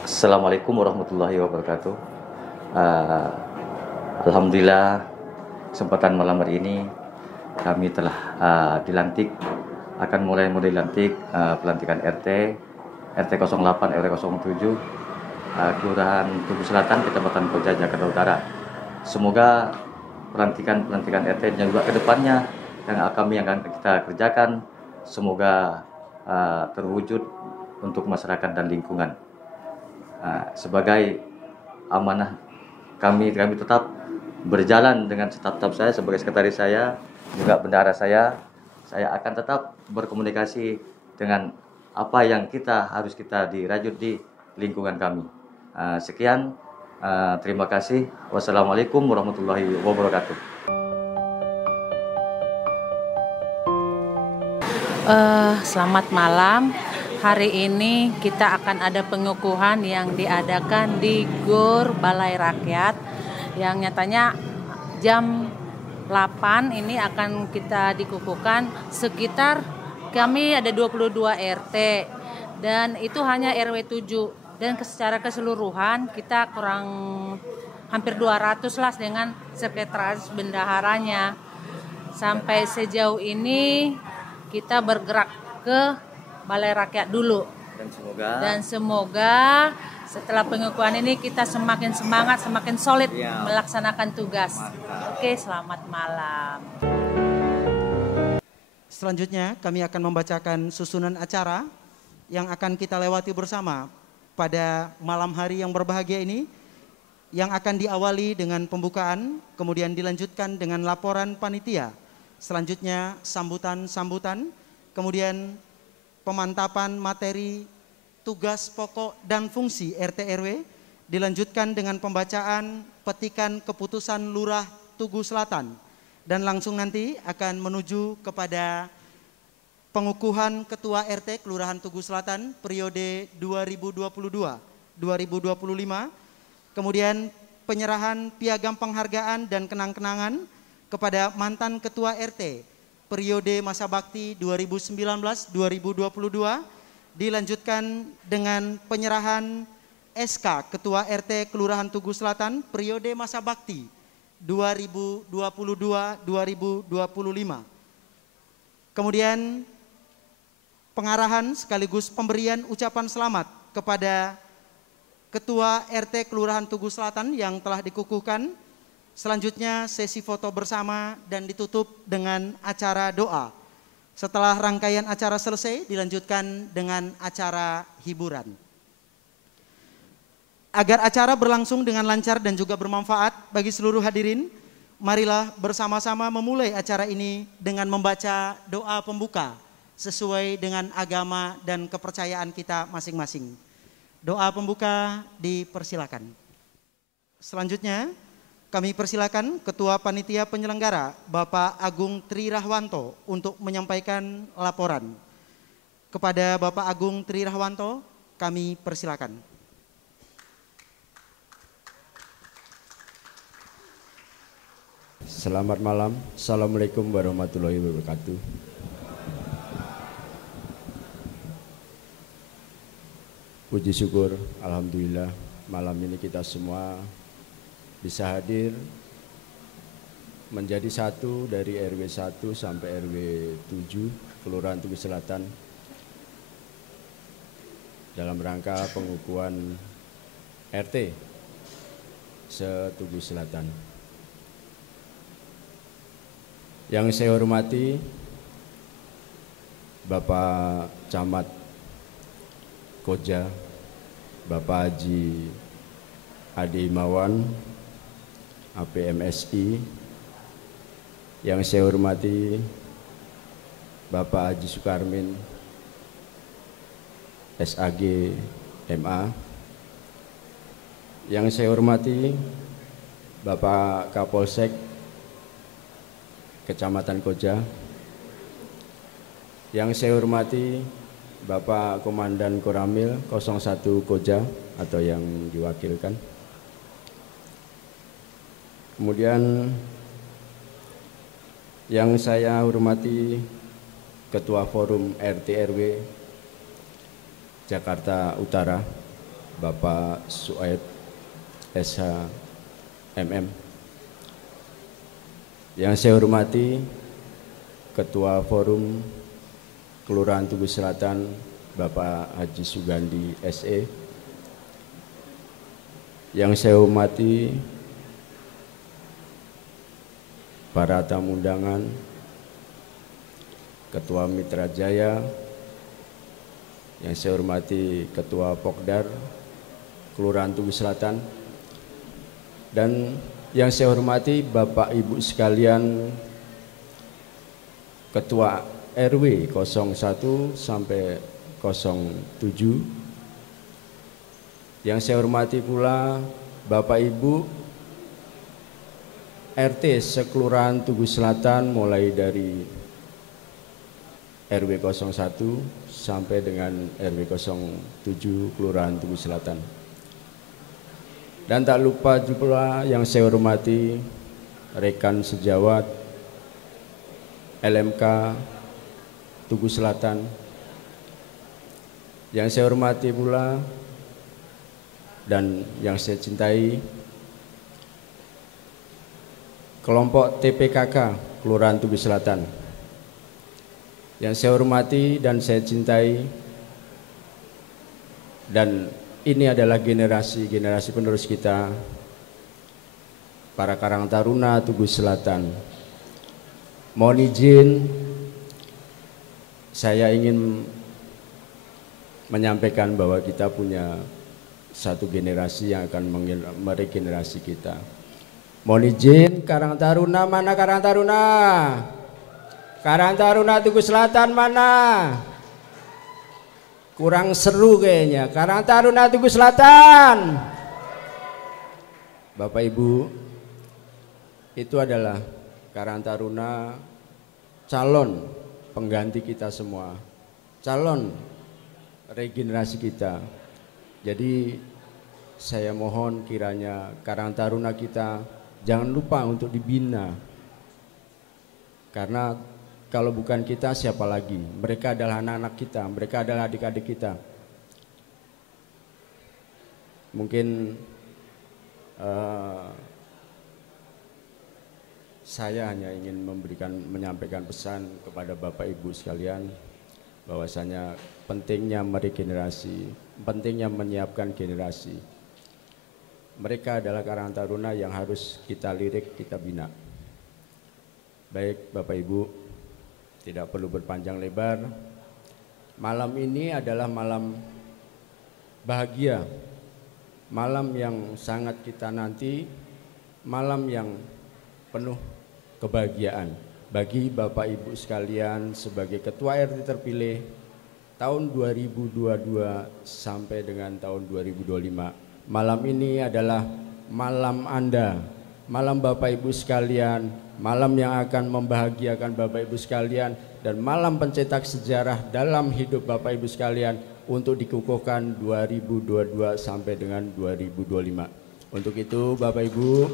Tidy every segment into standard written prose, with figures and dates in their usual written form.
Assalamualaikum warahmatullahi wabarakatuh. Uh, Alhamdulillah kesempatan malam hari ini kami telah dilantik, akan mulai dilantik pelantikan RT 08 RT 07 Kelurahan Tugu Selatan, Kecamatan Koja, Jakarta Utara. Semoga pelantikan RT dan juga kedepannya yang akan kita kerjakan semoga terwujud untuk masyarakat dan lingkungan. Sebagai amanah kami tetap berjalan dengan staf saya sebagai sekretaris saya, juga bendahara saya akan tetap berkomunikasi dengan apa yang harus kita dirajut di lingkungan kami. Sekian, terima kasih. Wassalamualaikum warahmatullahi wabarakatuh. Selamat malam. Hari ini kita akan ada pengukuhan yang diadakan di GOR Balai Rakyat yang nyatanya jam 8 ini akan kita dikukuhkan. Sekitar kami ada 22 RT dan itu hanya RW 7 dan secara keseluruhan kita kurang hampir 200 lah dengan sekretaris bendaharanya. Sampai sejauh ini kita bergerak ke Balai Rakyat dulu dan semoga setelah pengukuhan ini kita semakin semangat, semakin solid melaksanakan tugas. Oke, selamat malam. Selanjutnya kami akan membacakan susunan acara yang akan kita lewati bersama pada malam hari yang berbahagia ini, yang akan diawali dengan pembukaan, kemudian dilanjutkan dengan laporan panitia, selanjutnya sambutan-sambutan, kemudian pemantapan materi tugas pokok dan fungsi RT RW, dilanjutkan dengan pembacaan petikan keputusan Lurah Tugu Selatan, dan langsung nanti akan menuju kepada pengukuhan Ketua RT Kelurahan Tugu Selatan periode 2022-2025, kemudian penyerahan piagam penghargaan dan kenang-kenangan kepada mantan Ketua RT periode masa bakti 2019-2022, dilanjutkan dengan penyerahan SK Ketua RT Kelurahan Tugu Selatan periode masa bakti 2022-2025. Kemudian pengarahan sekaligus pemberian ucapan selamat kepada Ketua RT Kelurahan Tugu Selatan yang telah dikukuhkan. Selanjutnya sesi foto bersama dan ditutup dengan acara doa. Setelah rangkaian acara selesai dilanjutkan dengan acara hiburan. Agar acara berlangsung dengan lancar dan juga bermanfaat bagi seluruh hadirin, marilah bersama-sama memulai acara ini dengan membaca doa pembuka sesuai dengan agama dan kepercayaan kita masing-masing. Doa pembuka dipersilakan. Selanjutnya kami persilakan Ketua Panitia Penyelenggara Bapak Agung Tri Rahwanto untuk menyampaikan laporan. Kepada Bapak Agung Tri Rahwanto kami persilakan. Selamat malam. Assalamualaikum warahmatullahi wabarakatuh. Puji syukur, alhamdulillah malam ini kita semua bisa hadir menjadi satu dari RW 1 sampai RW 7 Kelurahan Tugu Selatan dalam rangka pengukuhan RT se-Tugu Selatan. Yang saya hormati Bapak Camat Koja, Bapak Haji Ade Imawan, APMSI. Yang saya hormati Bapak Haji Sukarmin, SAG MA. Yang saya hormati Bapak Kapolsek Kecamatan Koja. Yang saya hormati Bapak Komandan Koramil 01 Koja atau yang diwakilkan. Kemudian yang saya hormati Ketua Forum RT RW Jakarta Utara Bapak Suaib SH MM. Yang saya hormati Ketua Forum Kelurahan Tugu Selatan Bapak Haji Sugandi SE. Yang saya hormati para tamu undangan, Ketua Mitra Jaya, yang saya hormati Ketua Pokdar Kelurahan Tugu Selatan, dan yang saya hormati Bapak Ibu sekalian Ketua RW 01 sampai 07. Yang saya hormati pula Bapak Ibu RT sekelurahan Tugu Selatan, mulai dari RW 01 sampai dengan RW 07 Kelurahan Tugu Selatan. Dan tak lupa juga yang saya hormati rekan sejawat LMK Tugu Selatan. Yang saya hormati pula dan yang saya cintai kelompok TPKK Kelurahan Tugu Selatan. Yang saya hormati dan saya cintai, dan ini adalah generasi penerus kita, para Karang Taruna Tugu Selatan. Mohon izin, saya ingin menyampaikan bahwa kita punya satu generasi yang akan meregenerasi kita. Mohon izin, Karang Taruna mana Karang Taruna? Karang Taruna Tugu Selatan mana? Kurang seru kayaknya. Karang Taruna Tugu Selatan. Bapak Ibu, itu adalah Karang Taruna calon pengganti kita semua, calon regenerasi kita. Jadi saya mohon kiranya Karang Taruna kita jangan lupa untuk dibina, karena kalau bukan kita siapa lagi? Mereka adalah anak-anak kita, mereka adalah adik-adik kita. Mungkin saya hanya ingin menyampaikan pesan kepada Bapak Ibu sekalian, bahwasanya pentingnya meregenerasi, pentingnya menyiapkan generasi. Mereka adalah Karang Taruna yang harus kita lirik, kita bina. Baik Bapak Ibu, tidak perlu berpanjang lebar. Malam ini adalah malam bahagia, malam yang sangat kita nanti, malam yang penuh kebahagiaan bagi Bapak Ibu sekalian sebagai Ketua RT terpilih tahun 2022 sampai dengan tahun 2025. Malam ini adalah malam Anda, malam Bapak Ibu sekalian, malam yang akan membahagiakan Bapak Ibu sekalian, dan malam pencetak sejarah dalam hidup Bapak Ibu sekalian untuk dikukuhkan 2022 sampai dengan 2025. Untuk itu Bapak Ibu,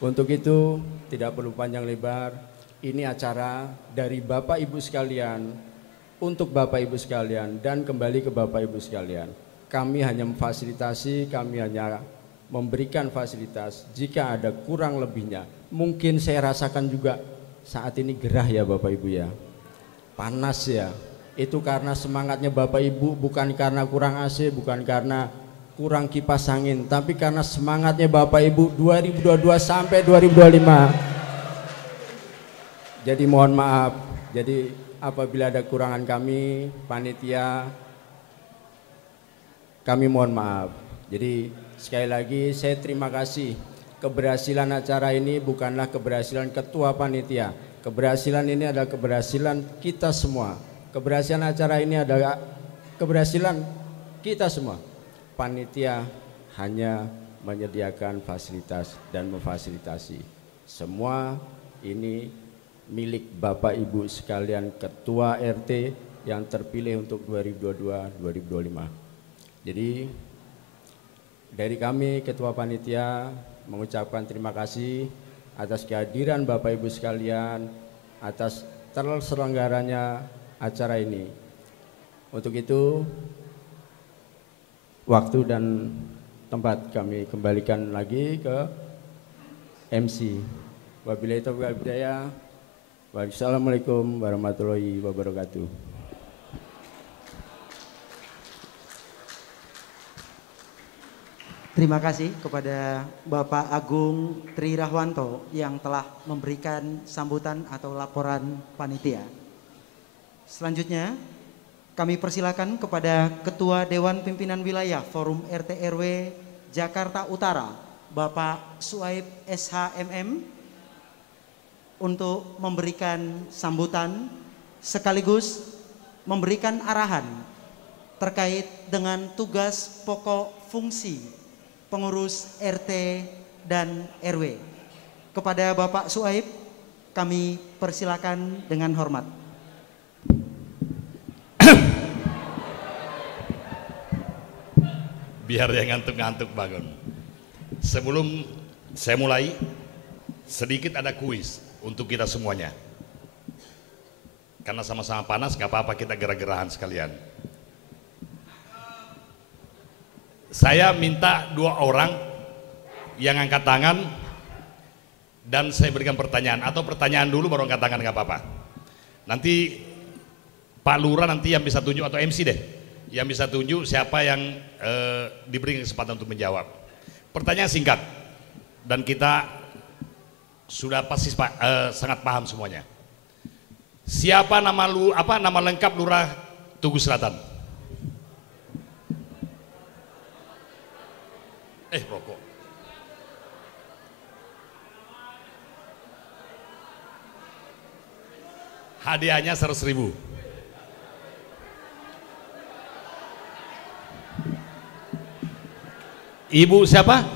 untuk itu tidak perlu panjang lebar, ini acara dari Bapak Ibu sekalian, untuk Bapak Ibu sekalian, dan kembali ke Bapak Ibu sekalian. Kami hanya memfasilitasi, kami hanya memberikan fasilitas. Jika ada kurang lebihnya, mungkin saya rasakan juga saat ini gerah ya Bapak Ibu ya, panas ya. Itu karena semangatnya Bapak Ibu, bukan karena kurang AC, bukan karena kurang kipas angin, tapi karena semangatnya Bapak Ibu 2022 sampai 2025. Jadi mohon maaf, jadi apabila ada kekurangan kami panitia, kami mohon maaf. Jadi sekali lagi saya terima kasih. Keberhasilan acara ini bukanlah keberhasilan ketua panitia, keberhasilan ini adalah keberhasilan kita semua. Keberhasilan acara ini adalah keberhasilan kita semua. Panitia hanya menyediakan fasilitas dan memfasilitasi. Semua ini milik Bapak Ibu sekalian Ketua RT yang terpilih untuk 2022-2025. Jadi dari kami Ketua Panitia mengucapkan terima kasih atas kehadiran Bapak Ibu sekalian, atas terselenggaranya acara ini. Untuk itu waktu dan tempat kami kembalikan lagi ke MC. Wabillahi taufiq wal hidayah. Wassalamualaikum warahmatullahi wabarakatuh. Terima kasih kepada Bapak Agung Tri Rahwanto yang telah memberikan sambutan atau laporan panitia. Selanjutnya kami persilakan kepada Ketua Dewan Pimpinan Wilayah Forum RT RW Jakarta Utara, Bapak Suaib SHMM, untuk memberikan sambutan sekaligus memberikan arahan terkait dengan tugas pokok fungsi pengurus RT dan RW. Kepada Bapak Suaib kami persilakan dengan hormat. Biar yang ngantuk-ngantuk bangun. Sebelum saya mulai, sedikit ada kuis untuk kita semuanya. Karena sama-sama panas, gak apa-apa kita gerah-gerahan sekalian. Saya minta 2 orang yang angkat tangan dan saya berikan pertanyaan, atau pertanyaan dulu baru angkat tangan, gak apa-apa. Nanti Pak Lurah nanti yang bisa tunjuk, atau MC deh, yang bisa tunjuk siapa yang diberi kesempatan untuk menjawab. Pertanyaan singkat dan kita sudah pasti sangat paham semuanya. Siapa nama lengkap Lurah Tugu Selatan? Rokok. Hadiahnya 100.000. Ibu siapa?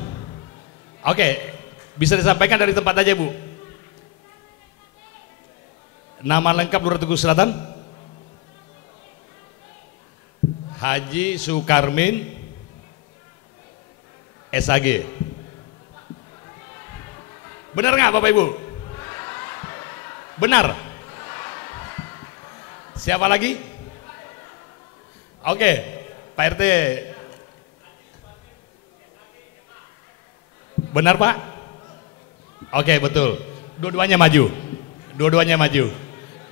Oke, bisa disampaikan dari tempat aja, Bu. Nama lengkap Lurah Tugu Selatan? Haji Sukarmin SAG. Benar nggak Bapak Ibu? Benar. Siapa lagi? Oke, Pak RT. Benar Pak? Oke, betul. Dua-duanya maju. Dua-duanya maju.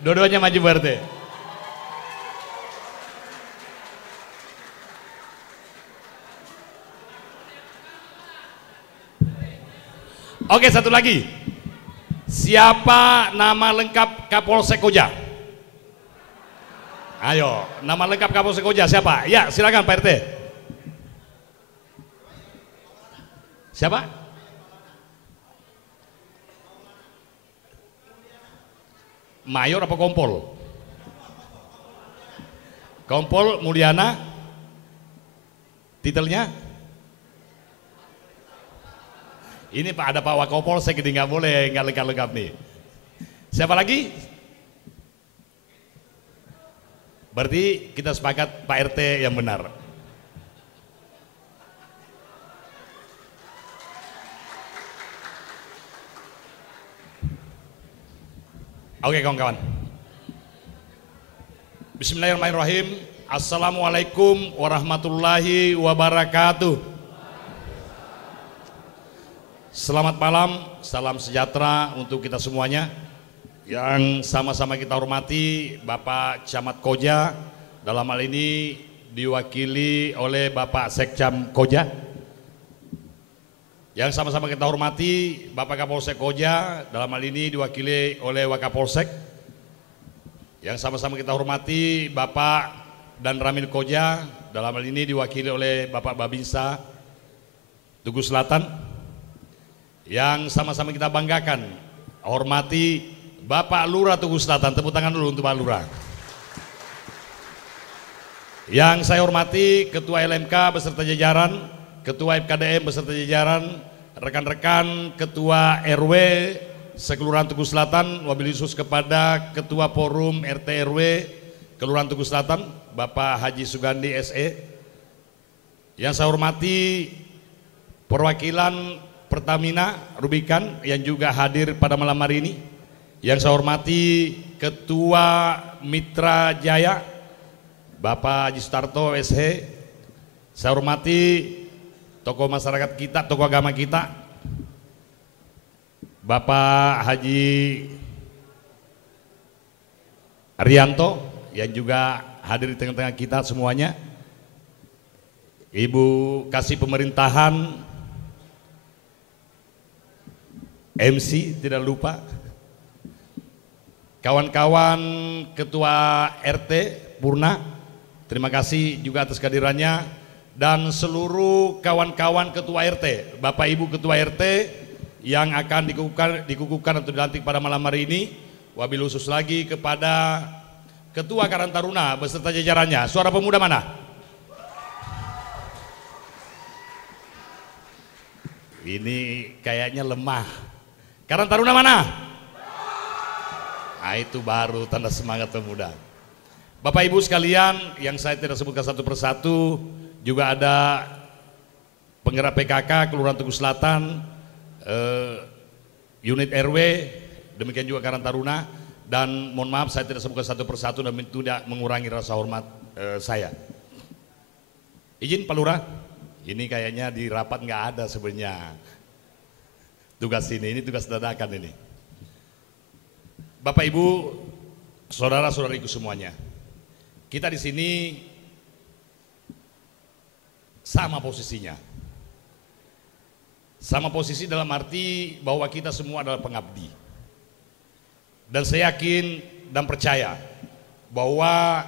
Dua-duanya maju Pak RT. Oke, satu lagi. Siapa nama lengkap Kapolsek Koja? Ayo, nama lengkap Kapolsek Koja siapa? Ya, silakan Pak RT. Siapa? Mayor apa Kompol? Kompol Mulyana. Titelnya? Ini Pak, ada Pak Wakopol, saya jadi nggak boleh nggak lengkap-lengkap nih. Siapa lagi? Berarti kita sepakat Pak RT yang benar. Oke kawan-kawan. Bismillahirrahmanirrahim. Assalamualaikum warahmatullahi wabarakatuh. Selamat malam, salam sejahtera untuk kita semuanya. Yang sama-sama kita hormati Bapak Camat Koja, dalam hal ini diwakili oleh Bapak Sekcam Koja. Yang sama-sama kita hormati Bapak Kapolsek Koja, dalam hal ini diwakili oleh Wakapolsek. Yang sama-sama kita hormati Bapak dan Ramil Koja, dalam hal ini diwakili oleh Bapak Babinsa Tugu Selatan. Yang sama-sama kita banggakan, hormati Bapak Lurah Tugu Selatan. Tepuk tangan dulu untuk Pak Lurah. Yang saya hormati Ketua LMK beserta jajaran, Ketua FKDM beserta jajaran, rekan-rekan Ketua RW Sekelurahan Tugu Selatan, wabil khusus kepada Ketua Forum RT RW Kelurahan Tugu Selatan, Bapak Haji Sugandi SE. Yang saya hormati perwakilan Pertamina Rubikan yang juga hadir pada malam hari ini. Yang saya hormati Ketua Mitra Jaya Bapak Haji Sutarto SH. Saya hormati tokoh masyarakat kita, tokoh agama kita, Bapak Haji Rianto yang juga hadir di tengah-tengah kita semuanya, Ibu Kasih Pemerintahan, MC tidak lupa, kawan-kawan Ketua RT Purna, terima kasih juga atas kehadirannya, dan seluruh kawan-kawan Ketua RT, Bapak Ibu Ketua RT yang akan dikukuhkan atau dilantik pada malam hari ini. Wabil khusus lagi kepada Ketua Karang Taruna beserta jajarannya. Suara pemuda mana? Ini kayaknya lemah. Karang Taruna mana? Nah, itu baru tanda semangat pemuda. Bapak Ibu sekalian yang saya tidak sebutkan satu persatu, juga ada penggerak PKK Kelurahan Tugu Selatan, unit RW, demikian juga Karang Taruna, dan mohon maaf saya tidak sebutkan satu persatu dan tidak mengurangi rasa hormat saya. Izin Pak Lurah, ini kayaknya di rapat nggak ada sebenarnya tugas ini tugas dadakan ini. Bapak Ibu, saudara-saudariku semuanya, kita di sini sama posisinya. Sama posisi dalam arti bahwa kita semua adalah pengabdi. Dan saya yakin dan percaya bahwa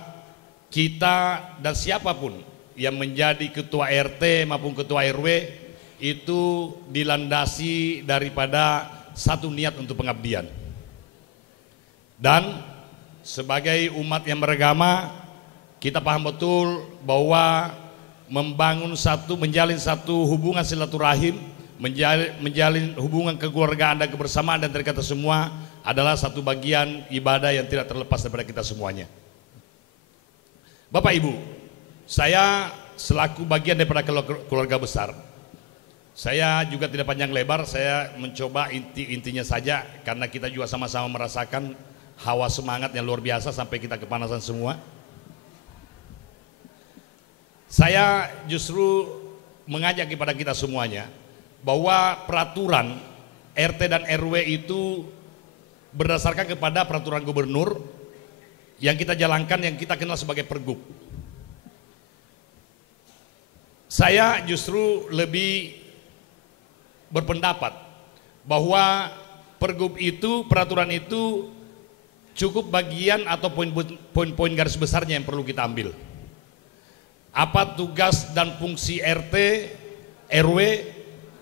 kita dan siapapun yang menjadi ketua RT maupun ketua RW itu dilandasi daripada satu niat untuk pengabdian. Dan sebagai umat yang beragama, kita paham betul bahwa menjalin satu hubungan silaturahim, menjalin hubungan kekeluargaan dan kebersamaan dan dari kita semua adalah satu bagian ibadah yang tidak terlepas daripada kita semuanya. Bapak Ibu, saya selaku bagian daripada keluarga besar, saya juga tidak panjang lebar, saya mencoba intinya saja karena kita juga sama-sama merasakan hawa semangat yang luar biasa sampai kita kepanasan semua. Saya justru mengajak kepada kita semuanya bahwa peraturan RT dan RW itu berdasarkan kepada peraturan gubernur yang kita jalankan, yang kita kenal sebagai pergub. Saya justru lebih berpendapat bahwa pergub itu, peraturan itu cukup bagian atau poin-poin garis besarnya yang perlu kita ambil. Apa tugas dan fungsi RT, RW,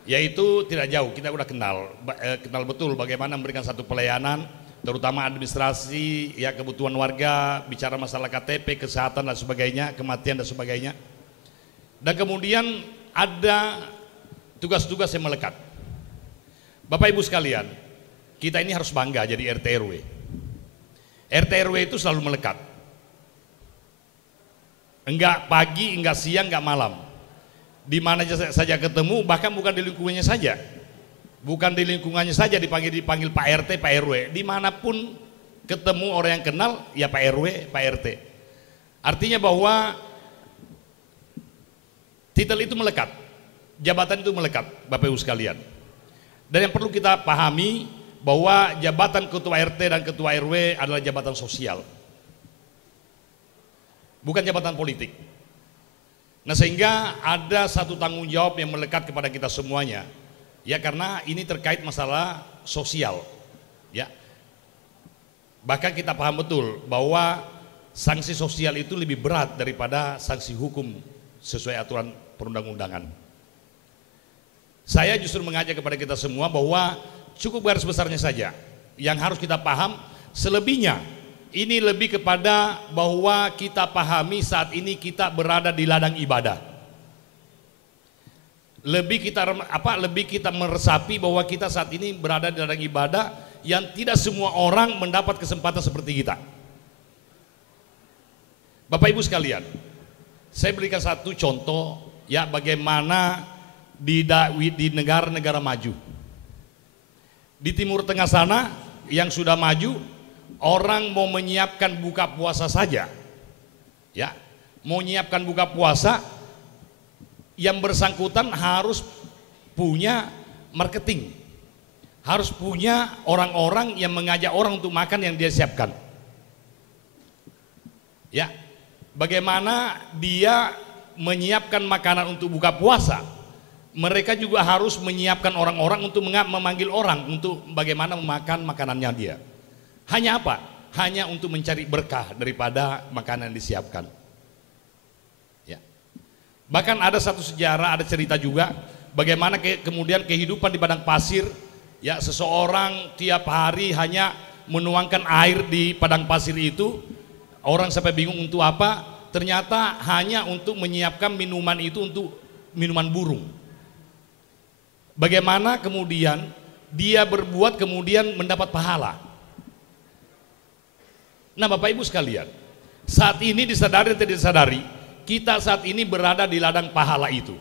yaitu tidak jauh, kita udah kenal betul bagaimana memberikan satu pelayanan, terutama administrasi, ya kebutuhan warga, bicara masalah KTP, kesehatan dan sebagainya, kematian dan sebagainya. Dan kemudian ada tugas-tugas yang melekat. Bapak Ibu sekalian, kita ini harus bangga jadi RT RW. RT RW itu selalu melekat. Enggak pagi, enggak siang, enggak malam. Di mana saja ketemu, bahkan bukan di lingkungannya saja. Bukan di lingkungannya saja dipanggil Pak RT, Pak RW. Dimanapun ketemu orang yang kenal, ya Pak RW, Pak RT. Artinya bahwa titel itu melekat, jabatan itu melekat, Bapak Ibu sekalian. Dan yang perlu kita pahami bahwa jabatan ketua RT dan ketua RW adalah jabatan sosial, bukan jabatan politik. Nah, sehingga ada satu tanggung jawab yang melekat kepada kita semuanya, ya, karena ini terkait masalah sosial, ya. Bahkan kita paham betul bahwa sanksi sosial itu lebih berat daripada sanksi hukum sesuai aturan perundang-undangan. Saya justru mengajak kepada kita semua bahwa cukup garis besarnya saja yang harus kita paham. Selebihnya ini lebih kepada bahwa kita pahami saat ini kita berada di ladang ibadah. Lebih kita meresapi bahwa kita saat ini berada di ladang ibadah yang tidak semua orang mendapat kesempatan seperti kita. Bapak Ibu sekalian, saya berikan satu contoh, ya, bagaimana di negara-negara maju. Di Timur Tengah sana yang sudah maju, orang mau menyiapkan buka puasa saja, ya, mau menyiapkan buka puasa, yang bersangkutan harus punya marketing, harus punya orang-orang yang mengajak orang untuk makan yang dia siapkan. Ya, bagaimana dia menyiapkan makanan untuk buka puasa, mereka juga harus menyiapkan orang-orang untuk memanggil orang untuk bagaimana memakan makanannya dia. Hanya apa? Hanya untuk mencari berkah daripada makanan yang disiapkan. Ya. Bahkan ada satu sejarah, ada cerita juga bagaimana kemudian kehidupan di padang pasir. Ya, seseorang tiap hari hanya menuangkan air di padang pasir itu, orang sampai bingung untuk apa, ternyata hanya untuk menyiapkan minuman itu untuk minuman burung. Bagaimana kemudian dia berbuat kemudian mendapat pahala. Nah Bapak Ibu sekalian, saat ini disadari atau tidak disadari, kita saat ini berada di ladang pahala itu.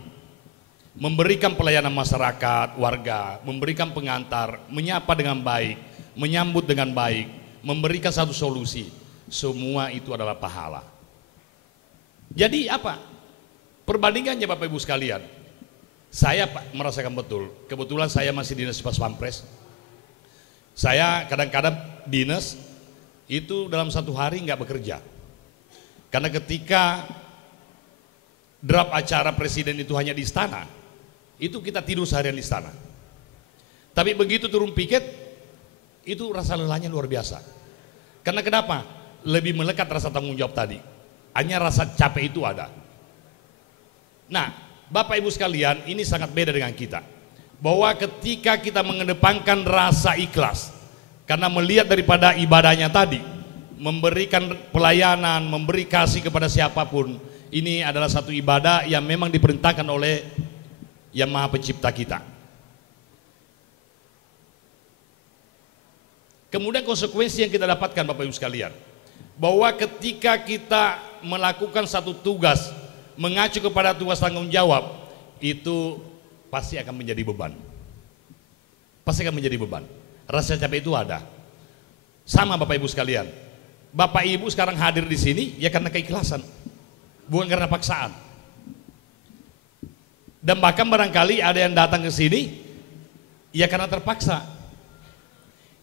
Memberikan pelayanan masyarakat, warga, memberikan pengantar, menyapa dengan baik, menyambut dengan baik, memberikan satu solusi, semua itu adalah pahala. Jadi apa? Perbandingannya Bapak Ibu sekalian, saya merasakan betul, kebetulan saya masih dinas Pas Pampres, saya kadang-kadang dinas itu dalam satu hari nggak bekerja, karena ketika draft acara presiden itu hanya di istana, itu kita tidur seharian di istana. Tapi begitu turun piket, itu rasa lelahnya luar biasa. Karena kenapa? Lebih melekat rasa tanggung jawab tadi. Hanya rasa capek itu ada. Nah, Bapak Ibu sekalian, ini sangat beda dengan kita. Bahwa ketika kita mengedepankan rasa ikhlas, karena melihat daripada ibadahnya tadi, memberikan pelayanan, memberi kasih kepada siapapun, ini adalah satu ibadah yang memang diperintahkan oleh Yang Maha Pencipta kita. Kemudian konsekuensi yang kita dapatkan Bapak Ibu sekalian, bahwa ketika kita melakukan satu tugas mengacu kepada tugas tanggung jawab, itu pasti akan menjadi beban. Pasti akan menjadi beban. Rasa capek itu ada. Sama Bapak Ibu sekalian. Bapak Ibu sekarang hadir di sini ya karena keikhlasan, bukan karena paksaan. Dan bahkan barangkali ada yang datang ke sini ya karena terpaksa.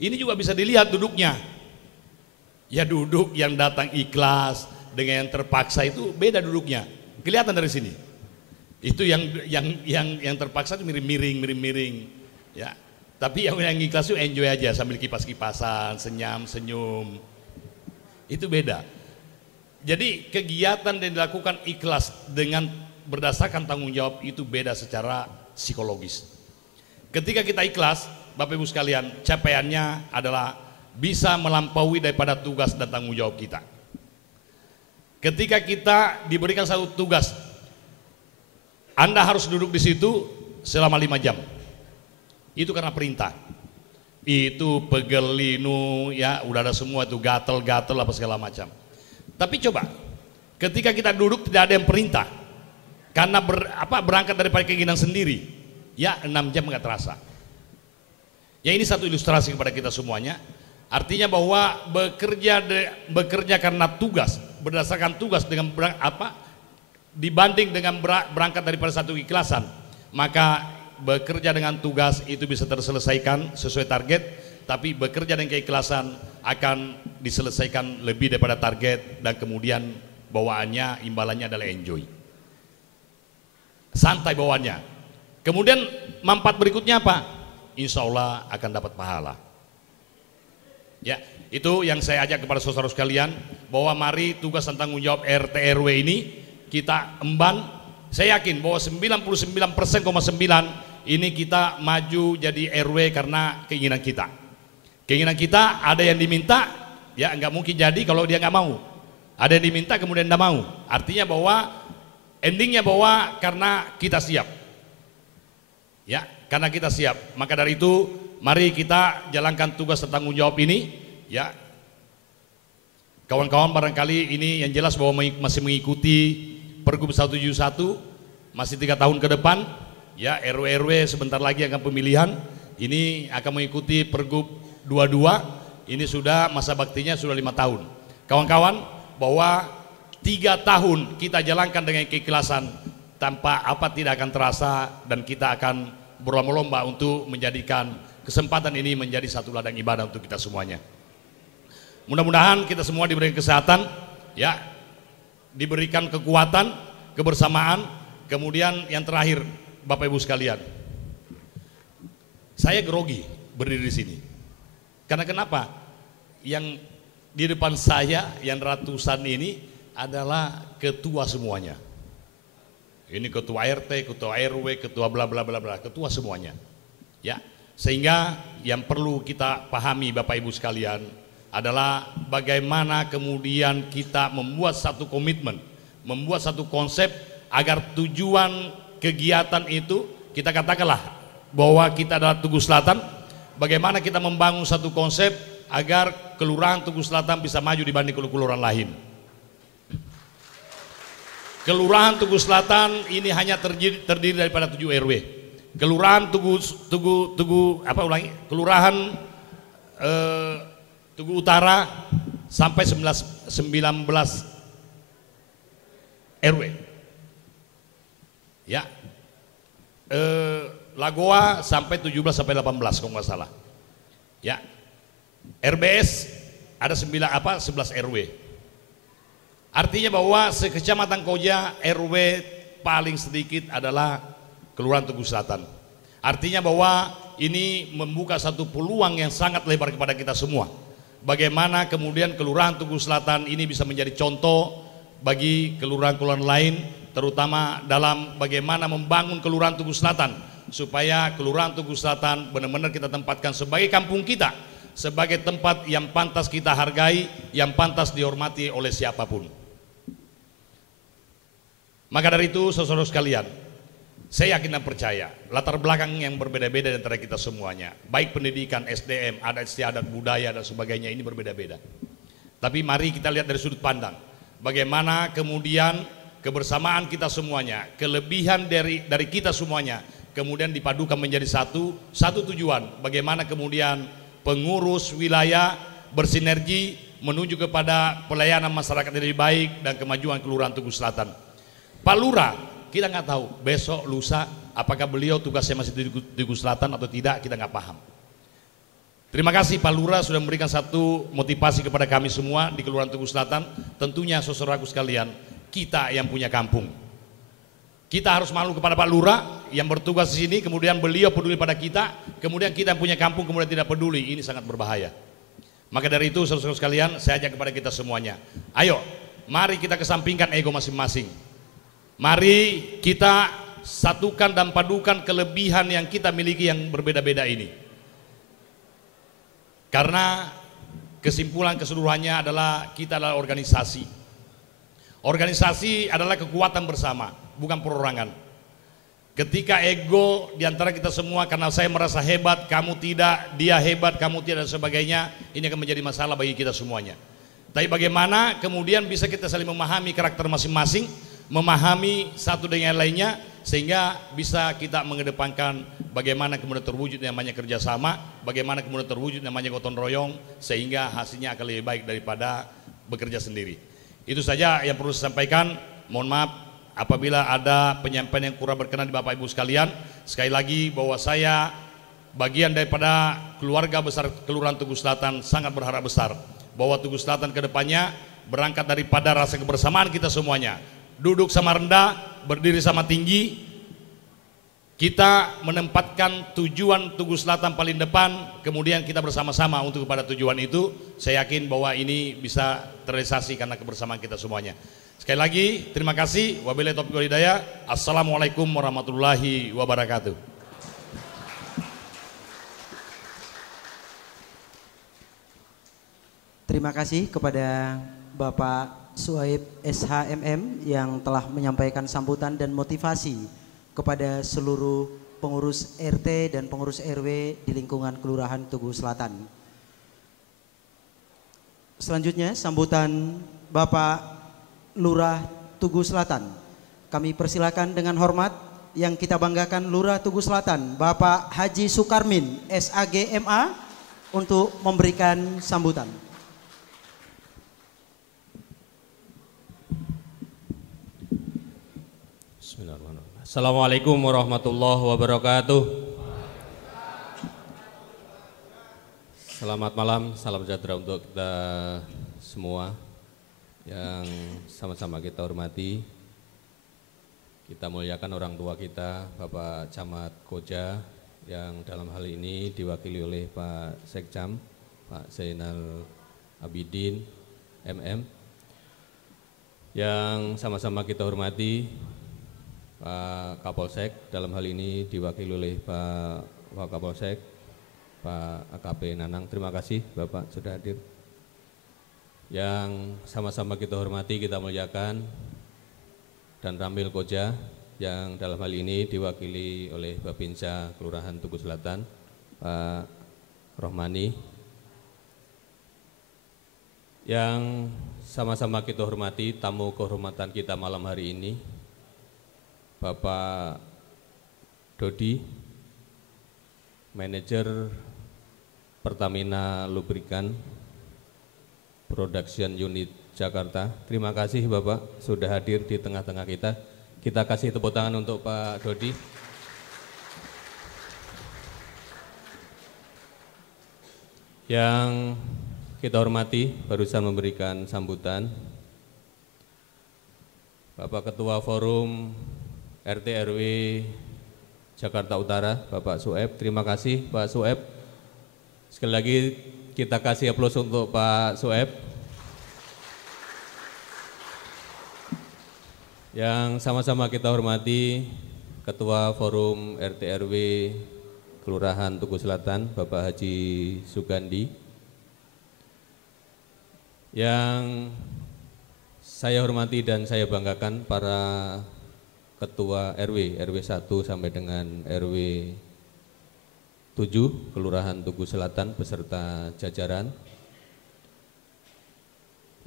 Ini juga bisa dilihat duduknya. Ya duduk yang datang ikhlas dengan yang terpaksa itu beda duduknya. Kelihatan dari sini. Itu yang terpaksa itu miring-miring ya. Tapi yang ikhlas itu enjoy aja sambil kipas-kipasan, senyum. Itu beda. Jadi kegiatan yang dilakukan ikhlas dengan berdasarkan tanggung jawab itu beda secara psikologis. Ketika kita ikhlas, Bapak Ibu sekalian, capaiannya adalah bisa melampaui daripada tugas dan tanggung jawab kita. Ketika kita diberikan satu tugas, Anda harus duduk di situ selama 5 jam. Itu karena perintah. Itu pegelinu ya, udah ada semua itu gatel-gatel apa segala macam. Tapi coba, ketika kita duduk tidak ada yang perintah, karena berangkat daripada keinginan sendiri, ya 6 jam nggak terasa. Ya ini satu ilustrasi kepada kita semuanya. Artinya bahwa bekerja karena tugas, berdasarkan tugas dengan dibanding dengan berangkat daripada satu keikhlasan, maka bekerja dengan tugas itu bisa terselesaikan sesuai target, tapi bekerja dengan keikhlasan akan diselesaikan lebih daripada target dan kemudian bawaannya, imbalannya adalah enjoy. Santai bawaannya. Kemudian manfaat berikutnya apa? Insya Allah akan dapat pahala. Ya, itu yang saya ajak kepada saudara sekalian, bahwa mari tugas dan tanggung jawab RT RW ini kita emban. Saya yakin bahwa 99,9% ini kita maju jadi RW karena keinginan kita. Keinginan kita ada yang diminta, ya nggak mungkin jadi kalau dia nggak mau. Ada yang diminta kemudian nggak mau. Artinya bahwa endingnya bahwa karena kita siap. Ya, karena kita siap. Maka dari itu mari kita jalankan tugas dan tanggung jawab ini. Ya, kawan-kawan barangkali ini yang jelas bahwa masih mengikuti Pergub 171 masih 3 tahun ke depan. Ya, RW sebentar lagi akan pemilihan. Ini akan mengikuti Pergub 22. Ini sudah masa baktinya sudah 5 tahun. Kawan-kawan, bahwa 3 tahun kita jalankan dengan keikhlasan, tanpa apa tidak akan terasa dan kita akan berlomba-lomba untuk menjadikan kesempatan ini menjadi satu ladang ibadah untuk kita semuanya. Mudah-mudahan kita semua diberikan kesehatan, ya, diberikan kekuatan, kebersamaan. Kemudian yang terakhir, Bapak Ibu sekalian, saya grogi berdiri di sini. Karena kenapa? Yang di depan saya, yang ratusan ini adalah ketua semuanya. Ini ketua RT, ketua RW, ketua bla bla bla bla, ketua semuanya. Ya, sehingga yang perlu kita pahami Bapak Ibu sekalian adalah bagaimana kemudian kita membuat satu komitmen, membuat satu konsep agar tujuan kegiatan itu, kita katakanlah bahwa kita adalah Tugu Selatan, bagaimana kita membangun satu konsep agar Kelurahan Tugu Selatan bisa maju dibanding kelurahan lain. Kelurahan Tugu Selatan ini hanya terdiri daripada 7 RW. Kelurahan Kelurahan Tugu Utara sampai 19 RW. Ya. Lagoa sampai 17 sampai 18 kalau nggak salah. Ya. RBS ada 11 RW. Artinya bahwa sekecamatan Koja RW paling sedikit adalah Kelurahan Tugu Selatan. Artinya bahwa ini membuka satu peluang yang sangat lebar kepada kita semua. Bagaimana kemudian Kelurahan Tugu Selatan ini bisa menjadi contoh bagi kelurahan-kelurahan lain, terutama dalam bagaimana membangun Kelurahan Tugu Selatan, supaya Kelurahan Tugu Selatan benar-benar kita tempatkan sebagai kampung kita, sebagai tempat yang pantas kita hargai, yang pantas dihormati oleh siapapun. Maka dari itu, saudara sekalian, saya yakin dan percaya latar belakang yang berbeda-beda antara kita semuanya, baik pendidikan, SDM, adat istiadat, budaya dan sebagainya, ini berbeda-beda. Tapi mari kita lihat dari sudut pandang bagaimana kemudian kebersamaan kita semuanya, kelebihan dari kita semuanya kemudian dipadukan menjadi satu tujuan, bagaimana kemudian pengurus wilayah bersinergi menuju kepada pelayanan masyarakat yang lebih baik dan kemajuan Kelurahan Tugu Selatan. Pak Lurah, kita nggak tahu besok lusa apakah beliau tugasnya masih di Tugu Selatan atau tidak, kita nggak paham. Terima kasih Pak Lurah sudah memberikan satu motivasi kepada kami semua di Kelurahan Tugu Selatan. Tentunya saudaraku sekalian, kita yang punya kampung, kita harus malu kepada Pak Lurah yang bertugas di sini, kemudian beliau peduli pada kita, kemudian kita yang punya kampung kemudian tidak peduli. Ini sangat berbahaya. Maka dari itu saudara sekalian, saya ajak kepada kita semuanya, ayo mari kita kesampingkan ego masing-masing. Mari kita satukan dan padukan kelebihan yang kita miliki yang berbeda-beda ini. Karena kesimpulan keseluruhannya adalah kita adalah organisasi. Organisasi adalah kekuatan bersama, bukan perorangan. Ketika ego diantara kita semua, karena saya merasa hebat, kamu tidak, dia hebat, kamu tidak, dan sebagainya, ini akan menjadi masalah bagi kita semuanya. Tapi bagaimana kemudian bisa kita saling memahami karakter masing-masing, memahami satu dengan lainnya, sehingga bisa kita mengedepankan bagaimana kemudian terwujud namanya kerjasama, bagaimana kemudian terwujud namanya gotong royong, sehingga hasilnya akan lebih baik daripada bekerja sendiri. Itu saja yang perlu saya sampaikan. Mohon maaf apabila ada penyampaian yang kurang berkenan di Bapak Ibu sekalian. Sekali lagi bahwa saya bagian daripada keluarga besar Kelurahan Tugu Selatan sangat berharap besar bahwa Tugu Selatan ke depannya berangkat daripada rasa kebersamaan kita semuanya. Duduk sama rendah, berdiri sama tinggi, kita menempatkan tujuan Tugu Selatan paling depan, kemudian kita bersama-sama untuk kepada tujuan itu. Saya yakin bahwa ini bisa terrealisasi karena kebersamaan kita semuanya. Sekali lagi terima kasih. Wabillahi taufiq wal hidayah. Assalamualaikum warahmatullahi wabarakatuh. Terima kasih kepada Bapak Suhaib SHMM yang telah menyampaikan sambutan dan motivasi kepada seluruh pengurus RT dan pengurus RW di lingkungan Kelurahan Tugu Selatan. Selanjutnya sambutan Bapak Lurah Tugu Selatan. Kami persilakan dengan hormat yang kita banggakan Lurah Tugu Selatan, Bapak Haji Sukarmin SAG MA untuk memberikan sambutan. Bismillahirrahmanirrahim. Assalamualaikum warahmatullahi wabarakatuh. Selamat malam, salam sejahtera untuk kita semua yang sama-sama kita hormati. Kita muliakan orang tua kita, Bapak Camat Koja, yang dalam hal ini diwakili oleh Pak Sekcam, Pak Zainal Abidin, MM. Yang sama-sama kita hormati, Pak Kapolsek, dalam hal ini diwakili oleh Pak Wakapolsek, Pak AKP Nanang. Terima kasih Bapak sudah hadir. Yang sama-sama kita hormati, kita muliakan, dan Ramil Koja, yang dalam hal ini diwakili oleh Babinsa Kelurahan Tugu Selatan, Pak Rohmani. Yang sama-sama kita hormati, tamu kehormatan kita malam hari ini, Bapak Dodi, Manajer Pertamina Lubrikan Production Unit Jakarta. Terima kasih Bapak sudah hadir di tengah-tengah kita. Kita kasih tepuk tangan untuk Pak Dodi. Yang kita hormati, barusan memberikan sambutan Bapak Ketua Forum RT RW Jakarta Utara, Bapak Sueb. Terima kasih Pak Sueb. Sekali lagi kita kasih aplaus untuk Pak Sueb. Yang sama-sama kita hormati Ketua Forum RT RW Kelurahan Tugu Selatan, Bapak Haji Sugandi. Yang saya hormati dan saya banggakan para Ketua RW 1 sampai dengan RW 7 Kelurahan Tugu Selatan beserta jajaran.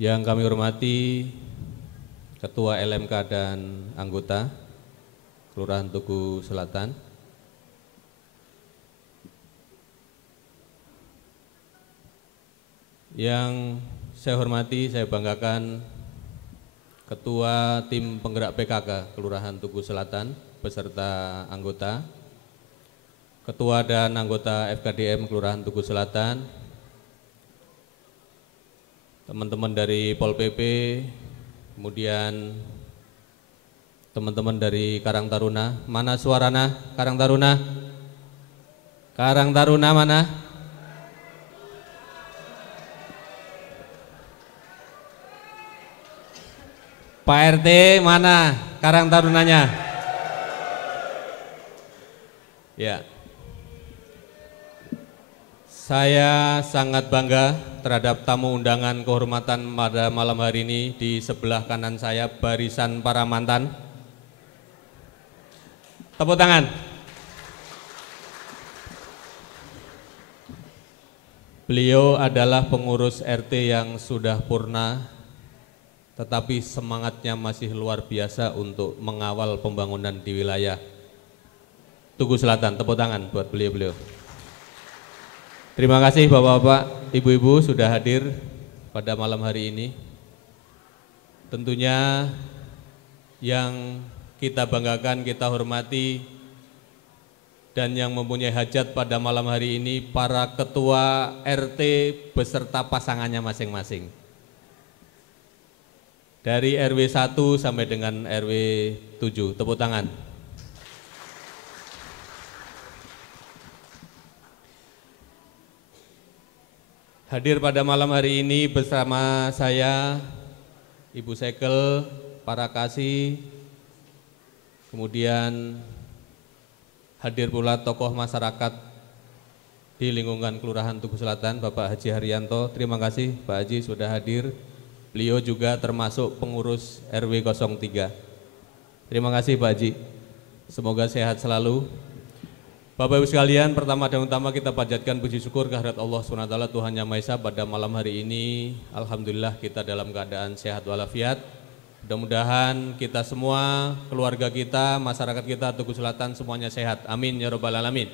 Yang kami hormati Ketua LMK dan anggota Kelurahan Tugu Selatan. Yang saya hormati, saya banggakan Ketua Tim Penggerak PKK Kelurahan Tugu Selatan beserta anggota, Ketua dan anggota FKDM Kelurahan Tugu Selatan, teman-teman dari Pol PP, kemudian teman-teman dari Karang Taruna. Mana suarana Karang Taruna? Karang Taruna mana? Pak RT mana Karang Tarunanya? Ya, saya sangat bangga terhadap tamu undangan kehormatan pada malam hari ini. Di sebelah kanan saya barisan para mantan. Tepuk tangan. Beliau adalah pengurus RT yang sudah purna, tetapi semangatnya masih luar biasa untuk mengawal pembangunan di wilayah Tugu Selatan. Tepuk tangan buat beliau-beliau. Terima kasih Bapak-bapak, Ibu-ibu sudah hadir pada malam hari ini. Tentunya yang kita banggakan, kita hormati, dan yang mempunyai hajat pada malam hari ini para ketua RT beserta pasangannya masing-masing. Dari RW 1 sampai dengan RW 7, tepuk tangan. Hadir pada malam hari ini bersama saya, Ibu Sekel, para kasih, kemudian hadir pula tokoh masyarakat di lingkungan Kelurahan Tugu Selatan, Bapak Haji Haryanto. Terima kasih Pak Haji sudah hadir. Beliau juga termasuk pengurus RW 03. Terima kasih Pak Haji. Semoga sehat selalu. Bapak Ibu sekalian, pertama dan utama kita panjatkan puji syukur kehadirat Allah SWT Tuhan Yang Maha Esa pada malam hari ini. Alhamdulillah kita dalam keadaan sehat walafiat. Mudah-mudahan kita semua, keluarga kita, masyarakat kita, Tugu Selatan semuanya sehat. Amin ya robbal alamin.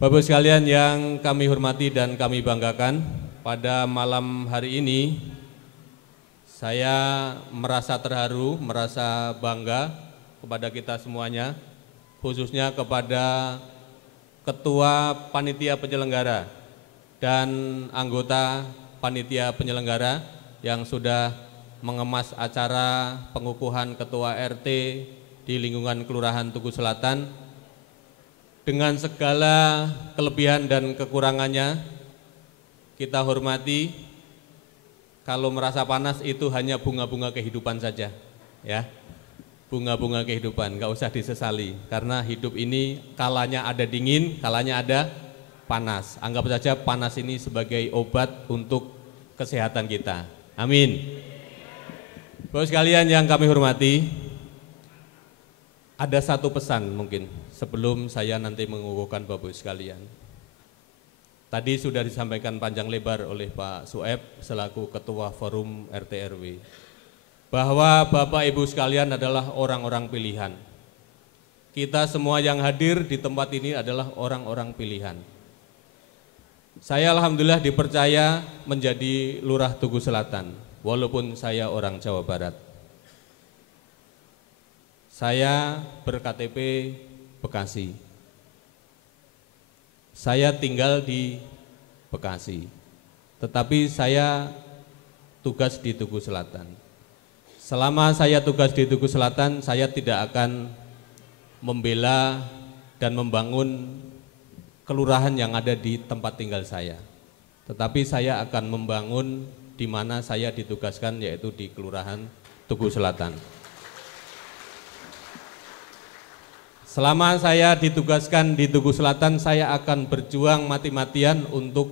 Bapak Ibu sekalian yang kami hormati dan kami banggakan, pada malam hari ini saya merasa terharu, merasa bangga kepada kita semuanya, khususnya kepada Ketua Panitia Penyelenggara dan anggota Panitia Penyelenggara yang sudah mengemas acara pengukuhan Ketua RT di lingkungan Kelurahan Tugu Selatan dengan segala kelebihan dan kekurangannya. Kita hormati. Kalau merasa panas itu hanya bunga-bunga kehidupan saja, ya. Bunga-bunga kehidupan, nggak usah disesali, karena hidup ini kalanya ada dingin, kalanya ada panas. Anggap saja panas ini sebagai obat untuk kesehatan kita. Amin. Bapak sekalian yang kami hormati, ada satu pesan mungkin sebelum saya nanti mengukuhkan Bapak sekalian. Tadi sudah disampaikan panjang lebar oleh Pak Sueb selaku Ketua Forum RT RW. Bahwa Bapak Ibu sekalian adalah orang-orang pilihan. Kita semua yang hadir di tempat ini adalah orang-orang pilihan. Saya alhamdulillah dipercaya menjadi Lurah Tugu Selatan, walaupun saya orang Jawa Barat. Saya ber-KTP Bekasi. Saya tinggal di Bekasi, tetapi saya tugas di Tugu Selatan. Selama saya tugas di Tugu Selatan, saya tidak akan membela dan membangun kelurahan yang ada di tempat tinggal saya. Tetapi saya akan membangun di mana saya ditugaskan, yaitu di Kelurahan Tugu Selatan. Selama saya ditugaskan di Tugu Selatan, saya akan berjuang mati-matian untuk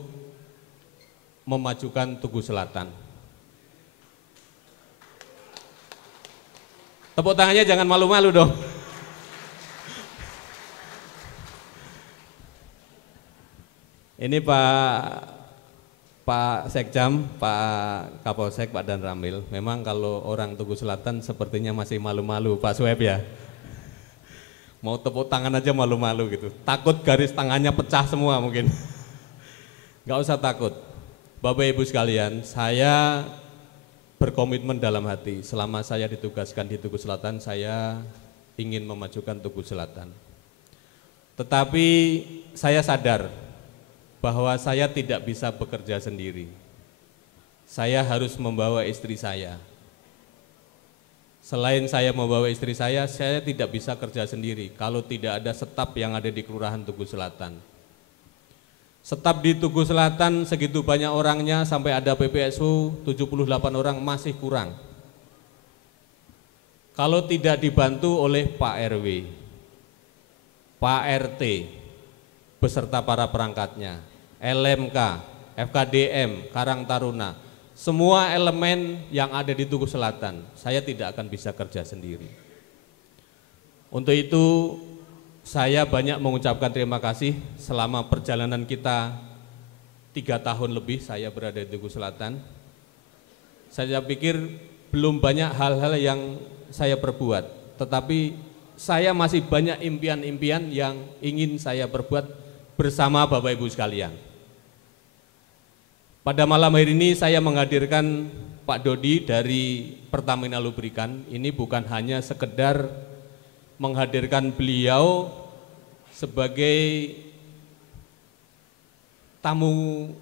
memajukan Tugu Selatan. Tepuk tangannya jangan malu-malu dong. Ini Pak Sekjam, Pak Kapolsek, Pak Dan Ramil. Memang kalau orang Tugu Selatan sepertinya masih malu-malu, Pak Sueb ya. Mau tepuk tangan aja malu-malu gitu. Takut garis tangannya pecah semua mungkin. Gak usah takut. Bapak Ibu sekalian, saya berkomitmen dalam hati, selama saya ditugaskan di Tugu Selatan, saya ingin memajukan Tugu Selatan. Tetapi saya sadar bahwa saya tidak bisa bekerja sendiri. Saya harus membawa istri saya. Selain saya membawa istri saya tidak bisa kerja sendiri kalau tidak ada staf yang ada di Kelurahan Tugu Selatan. Staf di Tugu Selatan segitu banyak orangnya, sampai ada PPSU 78 orang masih kurang. Kalau tidak dibantu oleh Pak RW, Pak RT, beserta para perangkatnya, LMK, FKDM, Karang Taruna, semua elemen yang ada di Tugu Selatan, saya tidak akan bisa kerja sendiri. Untuk itu, saya banyak mengucapkan terima kasih selama perjalanan kita 3 tahun lebih saya berada di Tugu Selatan. Saya pikir belum banyak hal-hal yang saya perbuat, tetapi saya masih banyak impian-impian yang ingin saya perbuat bersama Bapak Ibu sekalian. Pada malam hari ini saya menghadirkan Pak Dodi dari Pertamina Lubrikan. Ini bukan hanya sekedar menghadirkan beliau sebagai tamu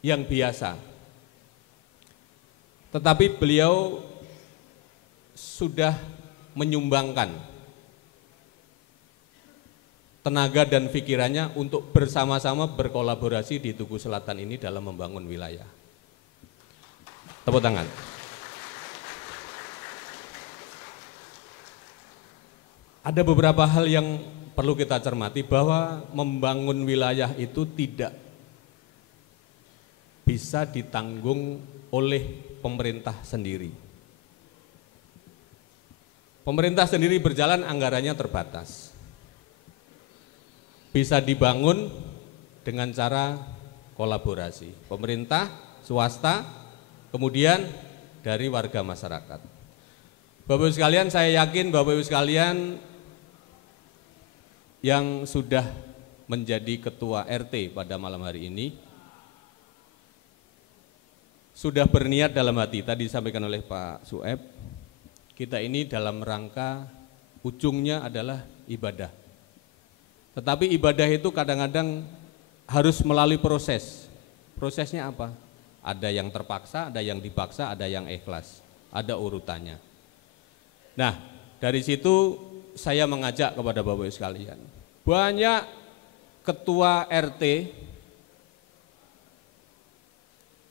yang biasa, tetapi beliau sudah menyumbangkan tenaga dan pikirannya untuk bersama-sama berkolaborasi di Tugu Selatan ini dalam membangun wilayah. Tepuk tangan. Ada beberapa hal yang perlu kita cermati, bahwa membangun wilayah itu tidak bisa ditanggung oleh pemerintah sendiri. Pemerintah sendiri berjalan, anggarannya terbatas. Bisa dibangun dengan cara kolaborasi pemerintah, swasta, kemudian dari warga masyarakat. Bapak Ibu sekalian, saya yakin Bapak Ibu sekalian yang sudah menjadi ketua RT pada malam hari ini sudah berniat dalam hati, tadi disampaikan oleh Pak Sueb, kita ini dalam rangka ujungnya adalah ibadah. Tetapi ibadah itu kadang-kadang harus melalui proses. Prosesnya apa? Ada yang terpaksa, ada yang dipaksa, ada yang ikhlas. Ada urutannya. Nah, dari situ saya mengajak kepada Bapak Ibu sekalian. Banyak ketua RT,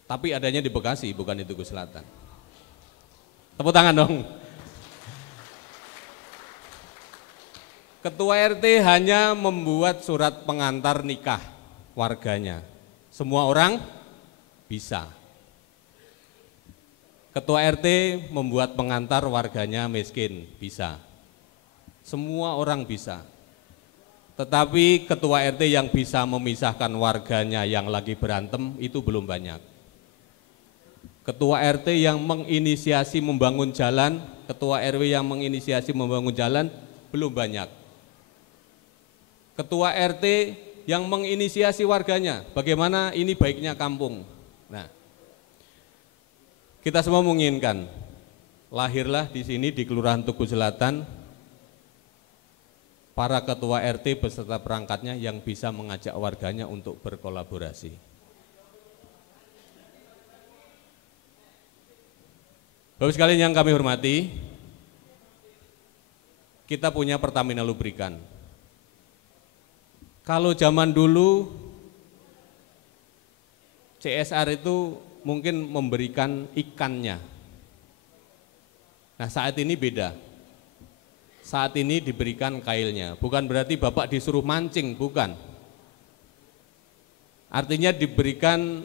tapi adanya di Bekasi, bukan di Tugu Selatan. Tepuk tangan dong. Ketua RT hanya membuat surat pengantar nikah warganya. Semua orang bisa. Ketua RT membuat pengantar warganya miskin, bisa. Semua orang bisa. Tetapi ketua RT yang bisa memisahkan warganya yang lagi berantem itu belum banyak. Ketua RT yang menginisiasi membangun jalan, ketua RW yang menginisiasi membangun jalan belum banyak. Ketua RT yang menginisiasi warganya, bagaimana ini baiknya kampung. Nah, kita semua menginginkan, lahirlah di sini di Kelurahan Tugu Selatan, para ketua RT beserta perangkatnya yang bisa mengajak warganya untuk berkolaborasi. Bapak sekalian yang kami hormati, kita punya Pertamina Lubrikan. Kalau zaman dulu CSR itu mungkin memberikan ikannya. Nah, saat ini beda. Saat ini diberikan kailnya. Bukan berarti Bapak disuruh mancing, bukan. Artinya diberikan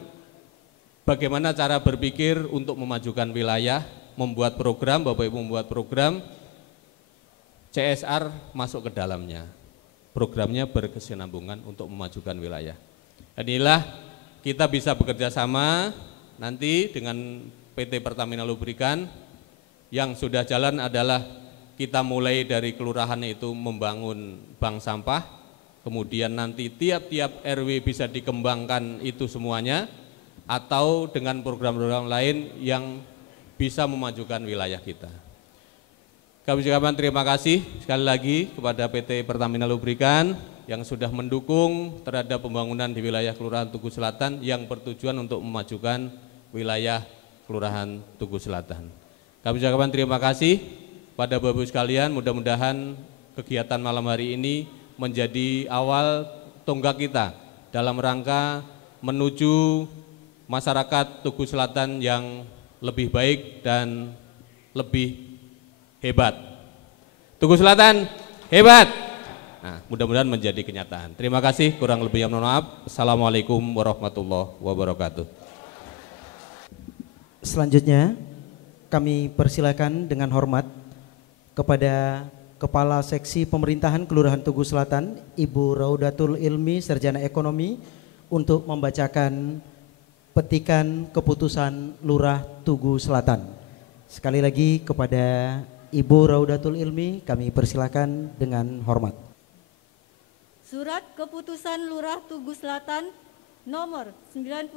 bagaimana cara berpikir untuk memajukan wilayah, membuat program, Bapak Ibu membuat program, CSR masuk ke dalamnya. Programnya berkesinambungan untuk memajukan wilayah. Dan inilah kita bisa bekerja sama nanti dengan PT Pertamina Lubrikan. Yang sudah jalan adalah kita mulai dari kelurahan itu membangun bank sampah, kemudian nanti tiap-tiap RW bisa dikembangkan itu semuanya, atau dengan program-program lain yang bisa memajukan wilayah kita. Kami ucapkan terima kasih sekali lagi kepada PT Pertamina Lubrikan yang sudah mendukung terhadap pembangunan di wilayah Kelurahan Tugu Selatan yang bertujuan untuk memajukan wilayah Kelurahan Tugu Selatan. Kami ucapkan terima kasih pada Bapak-Ibu sekalian, mudah-mudahan kegiatan malam hari ini menjadi awal tonggak kita dalam rangka menuju masyarakat Tugu Selatan yang lebih baik dan lebih hebat. Tugu Selatan hebat. Nah, mudah-mudahan menjadi kenyataan. Terima kasih, kurang lebihnya mohon maaf. Assalamualaikum warahmatullahi wabarakatuh. Selanjutnya kami persilakan dengan hormat kepada Kepala Seksi Pemerintahan Kelurahan Tugu Selatan, Ibu Raudatul Ilmi, Sarjana Ekonomi, untuk membacakan petikan keputusan Lurah Tugu Selatan. Sekali lagi kepada Ibu Raudatul Ilmi kami persilakan dengan hormat. Surat Keputusan Lurah Tugu Selatan nomor 92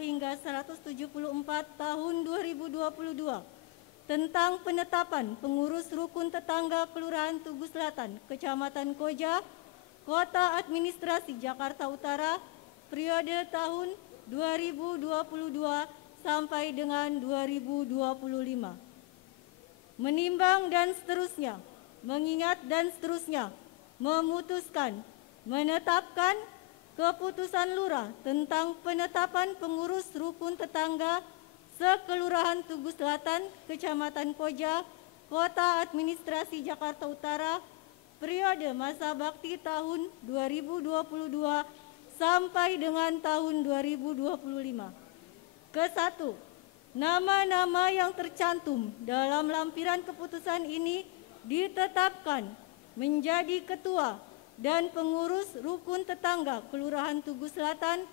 hingga 174 tahun 2022 tentang penetapan pengurus rukun tetangga Kelurahan Tugu Selatan, Kecamatan Koja, Kota Administrasi Jakarta Utara, periode tahun 2022 sampai dengan 2025. Menimbang dan seterusnya, mengingat dan seterusnya, memutuskan, menetapkan keputusan lurah tentang penetapan pengurus rukun tetangga sekelurahan Tugu Selatan, Kecamatan Koja, Kota Administrasi Jakarta Utara, periode masa bakti tahun 2022 sampai dengan tahun 2025. Ke-1, nama-nama yang tercantum dalam lampiran keputusan ini ditetapkan menjadi ketua dan pengurus rukun tetangga Kelurahan Tugu Selatan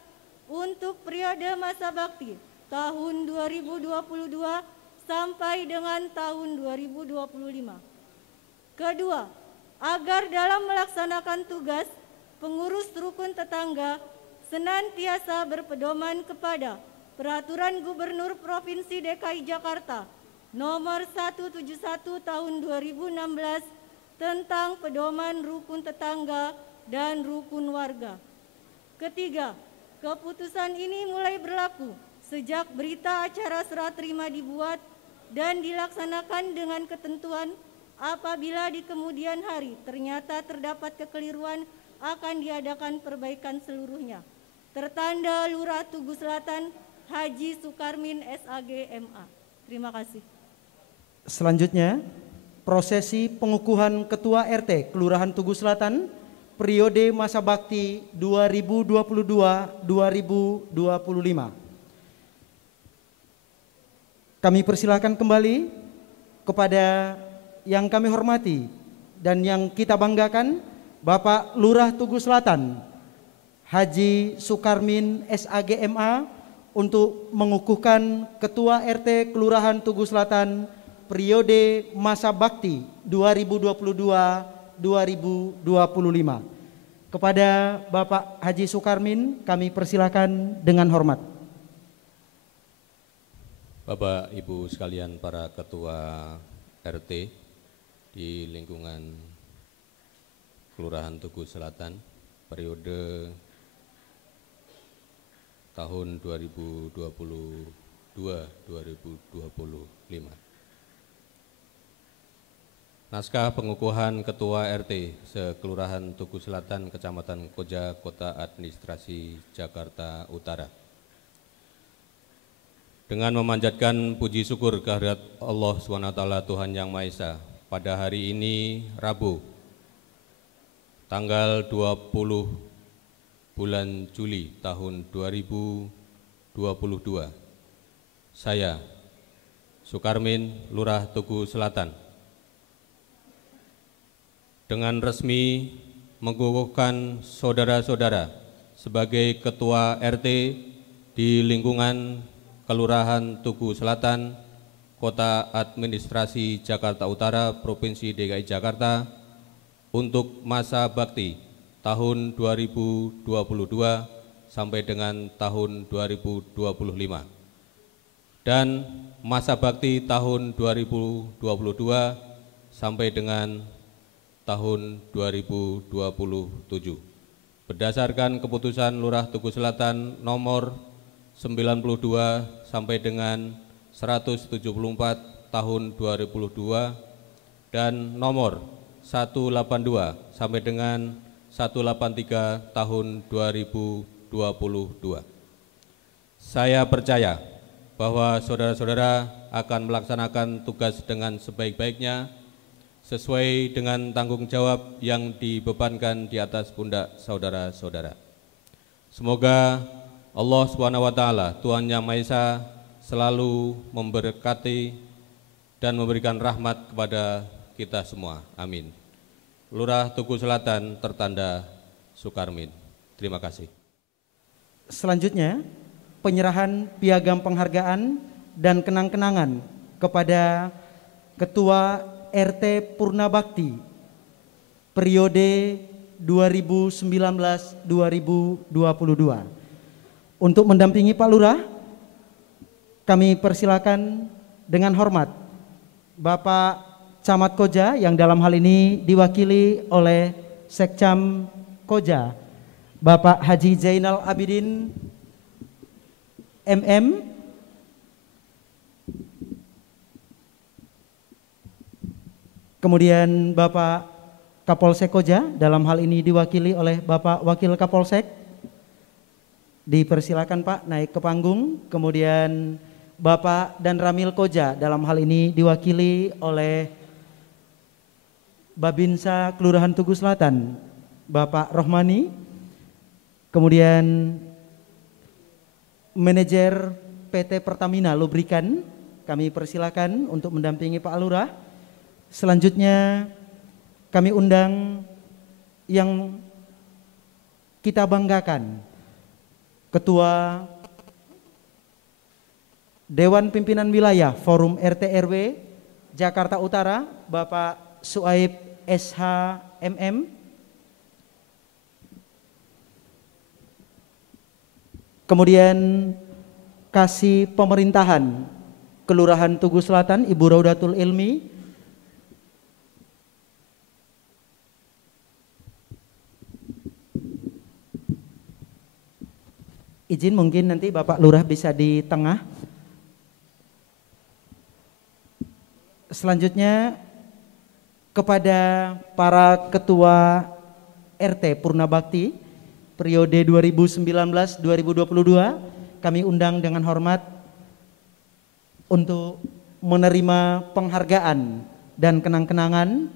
untuk periode masa bakti tahun 2022 sampai dengan tahun 2025. Kedua, agar dalam melaksanakan tugas pengurus rukun tetangga senantiasa berpedoman kepada Peraturan Gubernur Provinsi DKI Jakarta Nomor 171 Tahun 2016 tentang pedoman rukun tetangga dan rukun warga. Ketiga, keputusan ini mulai berlaku sejak berita acara serah terima dibuat dan dilaksanakan dengan ketentuan apabila di kemudian hari ternyata terdapat kekeliruan akan diadakan perbaikan seluruhnya. Tertanda Lurah Tugu Selatan Haji Sukarmin SAG MA. Terima kasih. Selanjutnya, prosesi pengukuhan Ketua RT Kelurahan Tugu Selatan periode masa bakti 2022-2025. Kami persilakan kembali kepada yang kami hormati dan yang kita banggakan, Bapak Lurah Tugu Selatan Haji Sukarmin SAG MA untuk mengukuhkan Ketua RT Kelurahan Tugu Selatan periode masa bakti 2022-2025. Kepada Bapak Haji Sukarmin kami persilakan dengan hormat. Bapak Ibu sekalian para Ketua RT di lingkungan Kelurahan Tugu Selatan periode tahun 2022-2025. Naskah pengukuhan Ketua RT Sekelurahan Tugu Selatan, Kecamatan Koja, Kota Administrasi Jakarta Utara. Dengan memanjatkan puji syukur kehadirat Allah SWT Tuhan Yang Maha Esa, pada hari ini Rabu, tanggal 20 bulan Juli tahun 2022, saya, Sukarmin, Lurah Tugu Selatan, dengan resmi mengukuhkan saudara-saudara sebagai Ketua RT di lingkungan Kelurahan Tugu Selatan, Kota Administrasi Jakarta Utara, Provinsi DKI Jakarta, untuk masa bakti tahun 2022 sampai dengan tahun 2025, dan masa bakti tahun 2022 sampai dengan tahun 2027. Berdasarkan keputusan Lurah Tugu Selatan nomor 92 sampai dengan 174 tahun 2002 dan nomor 182 sampai dengan 183 tahun 2022. Saya percaya bahwa saudara-saudara akan melaksanakan tugas dengan sebaik-baiknya sesuai dengan tanggung jawab yang dibebankan di atas pundak saudara-saudara. Semoga Allah SWT, Tuhan Yang Maha Esa, selalu memberkati dan memberikan rahmat kepada kita semua. Amin. Lurah Tugu Selatan, tertanda Sukarmin. Terima kasih. Selanjutnya, penyerahan piagam penghargaan dan kenang-kenangan kepada Ketua RT Purnabakti periode 2019-2022. Untuk mendampingi Pak Lurah, kami persilakan dengan hormat Bapak Camat Koja yang dalam hal ini diwakili oleh Sekcam Koja, Bapak Haji Zainal Abidin MM, kemudian Bapak Kapolsek Koja, dalam hal ini diwakili oleh Bapak Wakil Kapolsek. Dipersilakan Pak naik ke panggung. Kemudian Bapak dan Ramil Koja, dalam hal ini diwakili oleh Babinsa Kelurahan Tugu Selatan, Bapak Rohmani. Kemudian Manajer PT Pertamina Lubrikan, kami persilakan untuk mendampingi Pak Lurah. Selanjutnya kami undang yang kita banggakan, Ketua Dewan Pimpinan Wilayah Forum RT RW Jakarta Utara, Bapak Suaib SH MM. Kemudian Kasih Pemerintahan Kelurahan Tugu Selatan, Ibu Raudatul Ilmi. Izin mungkin nanti Bapak Lurah bisa di tengah. Selanjutnya kepada para ketua RT Purna Bakti periode 2019-2022 kami undang dengan hormat untuk menerima penghargaan dan kenang-kenangan.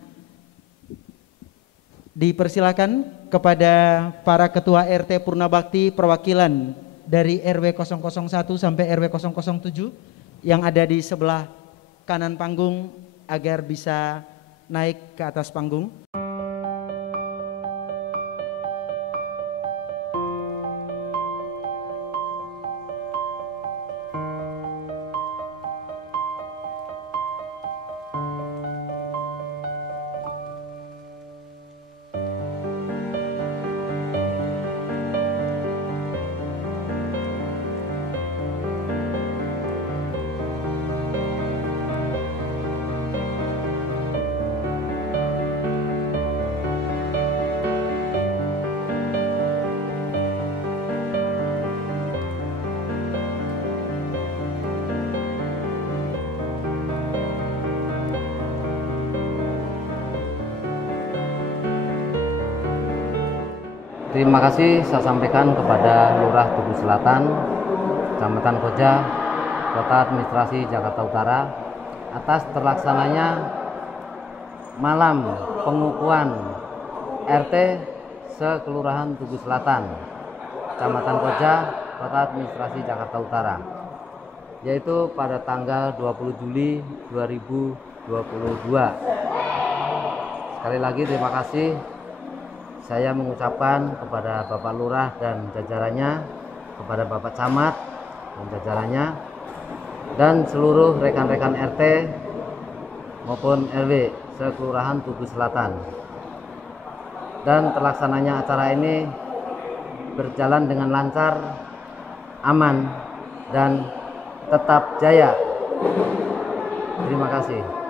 Dipersilakan kepada para ketua RT Purna Bakti perwakilan dari RW 001 sampai RW 007 yang ada di sebelah kanan panggung agar bisa naik ke atas panggung. Terima kasih saya sampaikan kepada Lurah Tugu Selatan, Kecamatan Koja, Kota Administrasi Jakarta Utara atas terlaksananya malam pengukuhan RT sekelurahan Tugu Selatan, Kecamatan Koja, Kota Administrasi Jakarta Utara, yaitu pada tanggal 20 Juli 2022. Sekali lagi terima kasih. Saya mengucapkan kepada Bapak Lurah dan jajarannya, kepada Bapak Camat dan jajarannya, dan seluruh rekan-rekan RT maupun RW sekelurahan Tugu Selatan. Dan terlaksananya acara ini berjalan dengan lancar, aman, dan tetap jaya. Terima kasih.